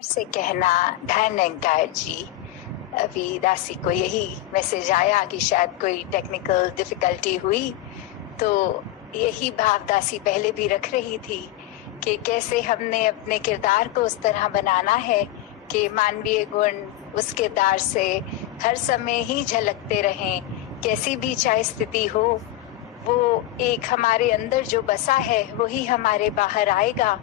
से कहना धन एंटायर जी। अभी दासी को यही मैसेज आया कि शायद कोई टेक्निकल डिफिकल्टी हुई, तो यही भाव दासी पहले भी रख रही थी कि कैसे हमने अपने किरदार को उस तरह बनाना है कि मानवीय गुण उस किरदार से हर समय ही झलकते रहें, कैसी भी चाहे स्थिति हो। वो एक हमारे अंदर जो बसा है वही हमारे बाहर आएगा।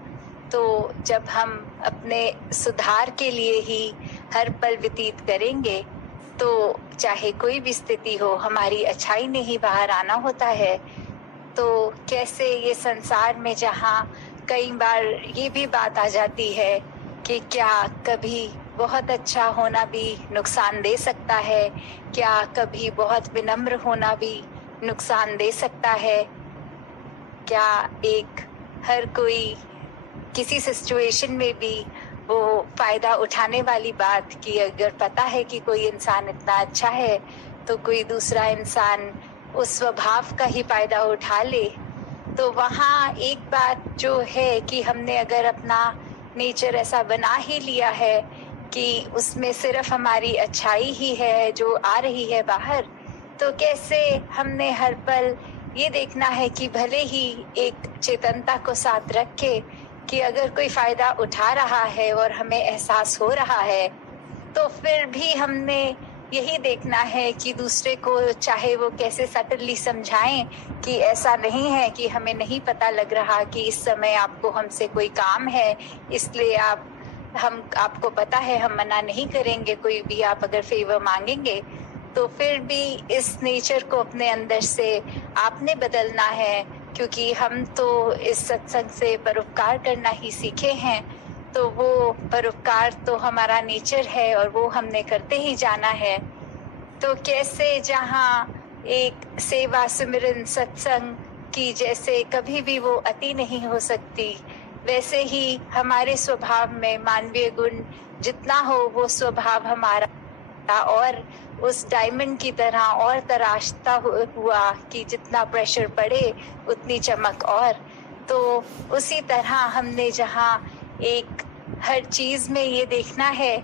तो जब हम अपने सुधार के लिए ही हर पल व्यतीत करेंगे, तो चाहे कोई भी स्थिति हो, हमारी अच्छाई में ही बाहर आना होता है। तो कैसे ये संसार में जहाँ कई बार ये भी बात आ जाती है कि क्या कभी बहुत अच्छा होना भी नुकसान दे सकता है, क्या कभी बहुत विनम्र होना भी नुकसान दे सकता है, क्या एक हर कोई किसी सिचुएशन में भी वो फायदा उठाने वाली बात कि अगर पता है कि कोई इंसान इतना अच्छा है तो कोई दूसरा इंसान उस स्वभाव का ही फायदा उठा ले। तो वहाँ एक बात जो है कि हमने अगर अपना नेचर ऐसा बना ही लिया है कि उसमें सिर्फ हमारी अच्छाई ही है जो आ रही है बाहर, तो कैसे हमने हर पल ये देखना है कि भले ही एक चेतनता को साथ रख के कि अगर कोई फायदा उठा रहा है और हमें एहसास हो रहा है, तो फिर भी हमने यही देखना है कि दूसरे को चाहे वो कैसे सटली समझाएं कि ऐसा नहीं है कि हमें नहीं पता लग रहा कि इस समय आपको हमसे कोई काम है, इसलिए हम आपको पता है हम मना नहीं करेंगे, कोई भी आप अगर फेवर मांगेंगे तो फिर भी इस नेचर को अपने अंदर से आपने बदलना है, क्योंकि हम तो इस सत्संग से परोपकार करना ही सीखे हैं। तो वो परोपकार तो हमारा नेचर है और वो हमने करते ही जाना है। तो कैसे जहाँ एक सेवा सिमरन सत्संग की जैसे कभी भी वो अति नहीं हो सकती, वैसे ही हमारे स्वभाव में मानवीय गुण जितना हो वो स्वभाव हमारा और उस डायमंड की तरह और तराशता हुआ कि जितना प्रेशर पड़े उतनी चमक। और तो उसी तरह हमने जहाँ एक हर चीज में ये देखना है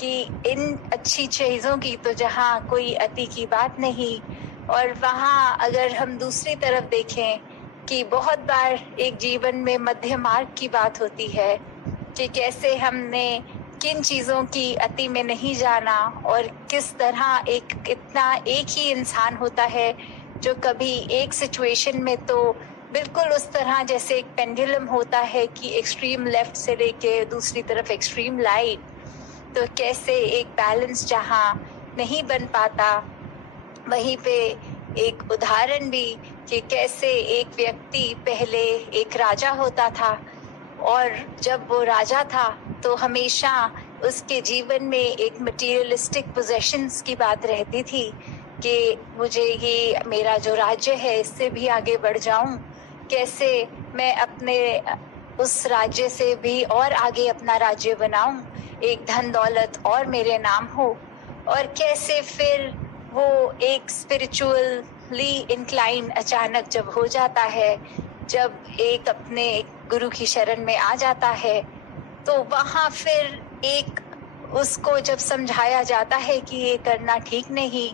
कि इन अच्छी चीजों की तो जहाँ कोई अति की बात नहीं, और वहाँ अगर हम दूसरी तरफ देखें कि बहुत बार एक जीवन में मध्य मार्ग की बात होती है कि कैसे हमने किन चीजों की अति में नहीं जाना और किस तरह इतना एक ही इंसान होता है जो कभी एक सिचुएशन में तो बिल्कुल उस तरह जैसे एक पेंडुलम होता है कि एक्सट्रीम लेफ्ट से लेके दूसरी तरफ एक्सट्रीम राइट, तो कैसे एक बैलेंस जहाँ नहीं बन पाता, वहीं पे एक उदाहरण भी कि कैसे एक व्यक्ति पहले एक राजा होता था और जब वो राजा था तो हमेशा उसके जीवन में एक मटेरियलिस्टिक पोजेशंस की बात रहती थी कि मुझे ये मेरा जो राज्य है इससे भी आगे बढ़ जाऊं, कैसे मैं अपने उस राज्य से भी और आगे अपना राज्य बनाऊं, एक धन दौलत और मेरे नाम हो। और कैसे फिर वो एक स्पिरिचुअली इंक्लाइन अचानक जब हो जाता है, जब एक अपने गुरु की शरण में आ जाता है, तो वहाँ फिर एक उसको जब समझाया जाता है कि ये करना ठीक नहीं,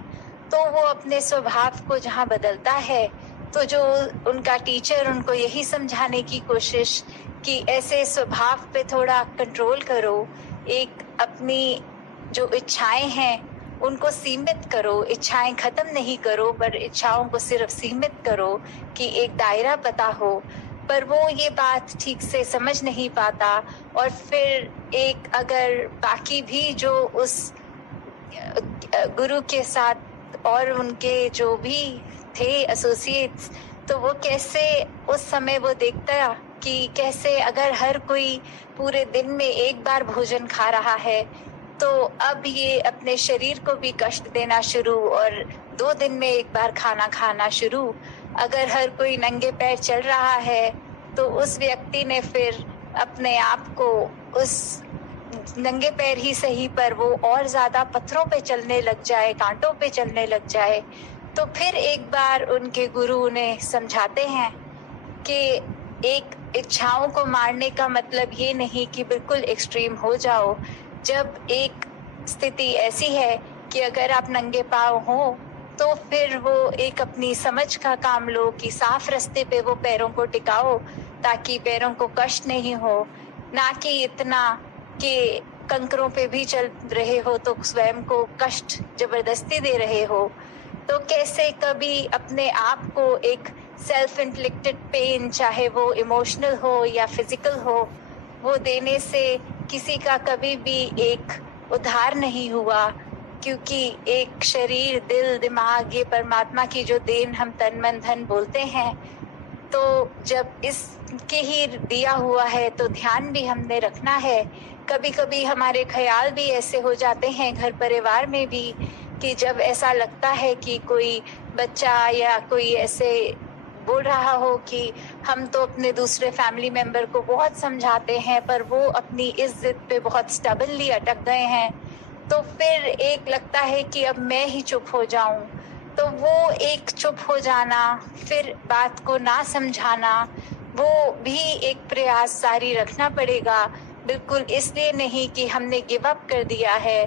तो वो अपने स्वभाव को जहाँ बदलता है, तो जो उनका टीचर उनको यही समझाने की कोशिश कि ऐसे स्वभाव पे थोड़ा कंट्रोल करो, एक अपनी जो इच्छाएं हैं उनको सीमित करो, इच्छाएं खत्म नहीं करो पर इच्छाओं को सिर्फ सीमित करो कि एक दायरा पता हो। पर वो ये बात ठीक से समझ नहीं पाता और फिर एक अगर बाकी भी जो उस गुरु के साथ और उनके जो भी थे एसोसिएट्स, तो वो कैसे उस समय वो देखता कि कैसे अगर हर कोई पूरे दिन में एक बार भोजन खा रहा है तो अब ये अपने शरीर को भी कष्ट देना शुरू और 2 दिन में एक बार खाना खाना शुरू। अगर हर कोई नंगे पैर चल रहा है तो उस व्यक्ति ने फिर अपने आप को उस नंगे पैर ही सही पर वो और ज्यादा पत्थरों पे चलने लग जाए, कांटों पे चलने लग जाए। तो फिर एक बार उनके गुरु उन्हें समझाते हैं कि एक इच्छाओं को मारने का मतलब ये नहीं कि बिल्कुल एक्सट्रीम हो जाओ। जब एक स्थिति ऐसी है कि अगर आप नंगे पाँव हो तो फिर वो एक अपनी समझ का काम लो कि साफ रास्ते पे वो पैरों को टिकाओ ताकि पैरों को कष्ट नहीं हो, ना कि इतना कि कंकरों पे भी चल रहे हो तो स्वयं को कष्ट जबरदस्ती दे रहे हो। तो कैसे कभी अपने आप को एक सेल्फ इन्फ्लिक्टेड पेन, चाहे वो इमोशनल हो या फिजिकल हो, वो देने से किसी का कभी भी एक उद्धार नहीं हुआ, क्योंकि एक शरीर, दिल, दिमाग, ये परमात्मा की जो देन हम तन मन धन बोलते हैं, तो जब इसके ही दिया हुआ है तो ध्यान भी हमने रखना है। कभी कभी हमारे ख्याल भी ऐसे हो जाते हैं घर परिवार में भी कि जब ऐसा लगता है कि कोई बच्चा या कोई ऐसे बोल रहा हो कि हम तो अपने दूसरे फैमिली मेंबर को बहुत समझाते हैं पर वो अपनी इस जिद पे बहुत स्टबनली अटक गए हैं, तो फिर एक लगता है कि अब मैं ही चुप हो जाऊं। तो वो एक चुप हो जाना, फिर बात को ना समझाना, वो भी एक प्रयास जारी रखना पड़ेगा। बिल्कुल इसलिए नहीं कि हमने गिव अप कर दिया है,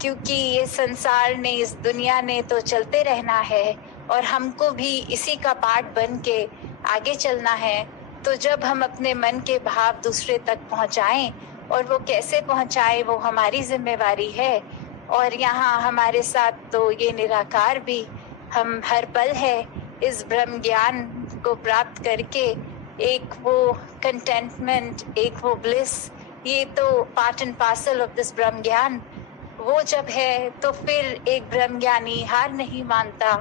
क्योंकि ये संसार ने, इस दुनिया ने तो चलते रहना है और हमको भी इसी का पार्ट बन के आगे चलना है। तो जब हम अपने मन के भाव दूसरे तक पहुंचाएं, और वो कैसे पहुंचाएं वो हमारी जिम्मेवारी है। और यहाँ हमारे साथ तो ये निराकार भी हम हर पल है इस ब्रह्म ज्ञान को प्राप्त करके एक वो कंटेंटमेंट, एक वो ब्लिस, ये तो part and parcel of this ब्रह्म ज्ञान। वो जब है तो फिर एक ब्रह्म ज्ञानी हार नहीं मानता,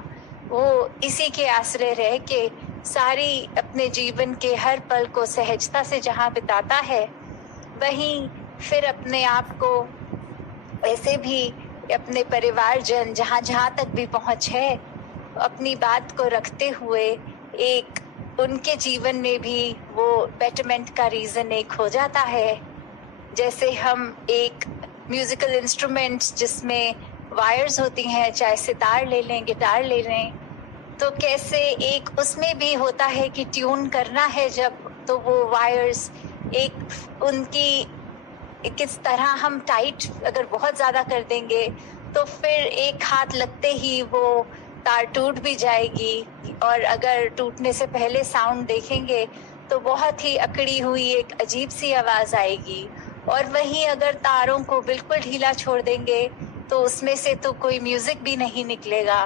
वो इसी के आश्रय रह के सारी अपने जीवन के हर पल को सहजता से जहाँ बिताता है, वहीं फिर अपने आप को ऐसे भी अपने परिवारजन जहाँ जहाँ तक भी पहुँच है, अपनी बात को रखते हुए एक उनके जीवन में भी वो बेटरमेंट का रीज़न एक हो जाता है। जैसे हम एक म्यूजिकल इंस्ट्रूमेंट्स जिसमें वायर्स होती हैं, चाहे सितार ले लें, गिटार ले लें, तो कैसे एक उसमें भी होता है कि ट्यून करना है जब, तो वो वायर्स एक उनकी किस तरह हम टाइट अगर बहुत ज़्यादा कर देंगे तो फिर एक हाथ लगते ही वो तार टूट भी जाएगी, और अगर टूटने से पहले साउंड देखेंगे तो बहुत ही अकड़ी हुई एक अजीब सी आवाज़ आएगी। और वहीं अगर तारों को बिल्कुल ढीला छोड़ देंगे तो उसमें से तो कोई म्यूजिक भी नहीं निकलेगा।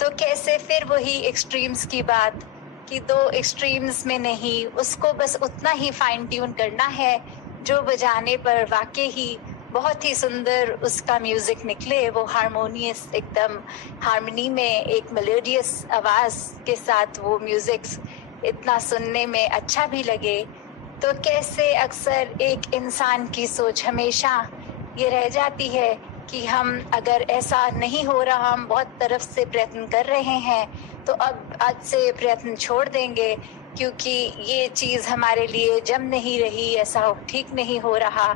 तो कैसे फिर वही एक्सट्रीम्स की बात कि दो एक्सट्रीम्स में नहीं, उसको बस उतना ही फाइन ट्यून करना है जो बजाने पर वाकई ही बहुत ही सुंदर उसका म्यूजिक निकले, वो हारमोनियस, एकदम हार्मनी में एक मेलोडियस आवाज के साथ वो म्यूजिक इतना सुनने में अच्छा भी लगे। तो कैसे अक्सर एक इंसान की सोच हमेशा ये रह जाती है कि हम अगर ऐसा नहीं हो रहा, हम बहुत तरफ से प्रयत्न कर रहे हैं, तो अब आज से प्रयत्न छोड़ देंगे क्योंकि ये चीज़ हमारे लिए जम नहीं रही, ऐसा ठीक नहीं हो रहा।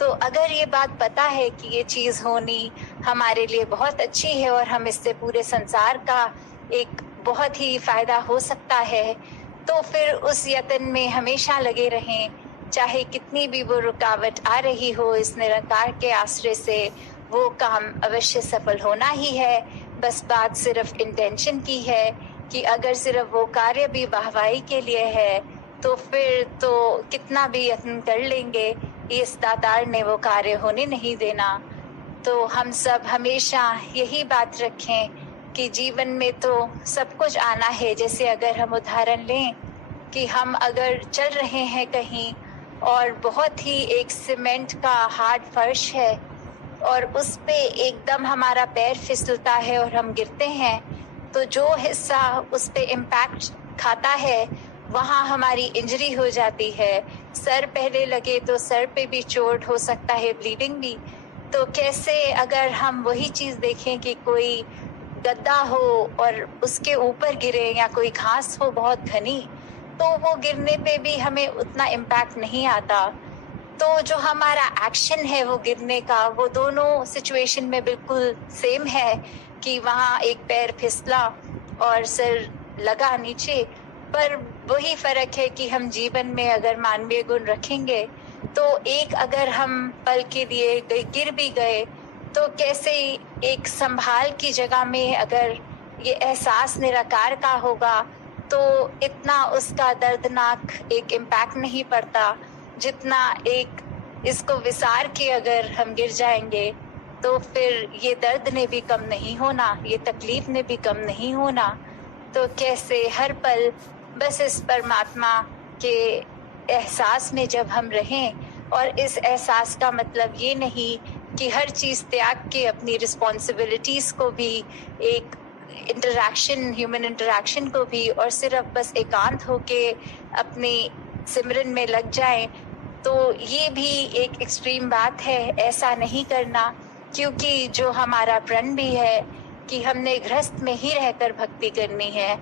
तो अगर ये बात पता है कि ये चीज़ होनी हमारे लिए बहुत अच्छी है और हम इससे पूरे संसार का एक बहुत ही फायदा हो सकता है, तो फिर उस यत्न में हमेशा लगे रहें, चाहे कितनी भी वो रुकावट आ रही हो। इस निरंकार के आश्रय से वो काम अवश्य सफल होना ही है। बस बात सिर्फ इंटेंशन की है कि अगर सिर्फ वो कार्य भी वाहवाही के लिए है तो फिर तो कितना भी यत्न कर लेंगे, इस दातार ने वो कार्य होने नहीं देना। तो हम सब हमेशा यही बात रखें कि जीवन में तो सब कुछ आना है। जैसे अगर हम उदाहरण लें कि हम अगर चल रहे हैं कहीं और बहुत ही एक सीमेंट का हार्ड फर्श है और उस पे एकदम हमारा पैर फिसलता है और हम गिरते हैं, तो जो हिस्सा उस पे इम्पैक्ट खाता है वहाँ हमारी इंजरी हो जाती है। सर पहले लगे तो सर पे भी चोट हो सकता है, ब्लीडिंग भी। तो कैसे अगर हम वही चीज़ देखें कि कोई गद्दा हो और उसके ऊपर गिरे या कोई घास हो बहुत घनी, तो वो गिरने पे भी हमें उतना इम्पैक्ट नहीं आता। तो जो हमारा एक्शन है वो गिरने का, वो दोनों सिचुएशन में बिल्कुल सेम है कि वहाँ एक पैर फिसला और सिर लगा नीचे, पर वही फर्क है कि हम जीवन में अगर मानवीय गुण रखेंगे तो एक अगर हम पल के लिए गिर भी गए तो कैसे एक संभाल की जगह में अगर ये एहसास निराकार का होगा तो इतना उसका दर्दनाक एक इम्पैक्ट नहीं पड़ता जितना एक इसको विसार के अगर हम गिर जाएंगे तो फिर ये दर्द ने भी कम नहीं होना, ये तकलीफ ने भी कम नहीं होना। तो कैसे हर पल बस इस परमात्मा के एहसास में जब हम रहें, और इस एहसास का मतलब ये नहीं कि हर चीज़ त्याग के अपनी रिस्पॉन्सिबिलिटीज़ को भी, एक इंटरैक्शन, ह्यूमन इंटरैक्शन को भी, और सिर्फ बस एकांत होके अपनी सिमरन में लग जाएं, तो ये भी एक एक्सट्रीम बात है। ऐसा नहीं करना, क्योंकि जो हमारा प्रण भी है कि हमने गृहस्थ में ही रहकर भक्ति करनी है,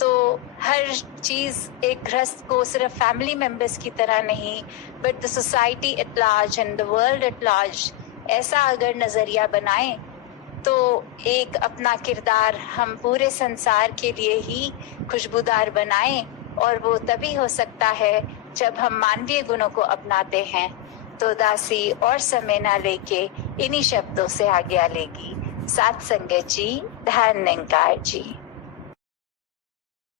तो हर चीज़ एक गृहस्थ को सिर्फ फैमिली मेंबर्स की तरह नहीं but the society at large and the world at large, ऐसा अगर नज़रिया बनाएं तो एक अपना किरदार हम पूरे संसार के लिए ही खुशबूदार बनाएं, और वो तभी हो सकता है जब हम मानवीय गुणों को अपनाते हैं। तो दासी और समय ना लेके इन्हीं शब्दों से आज्ञा लेगी। साथ संगत जी, धन निरंकार जी।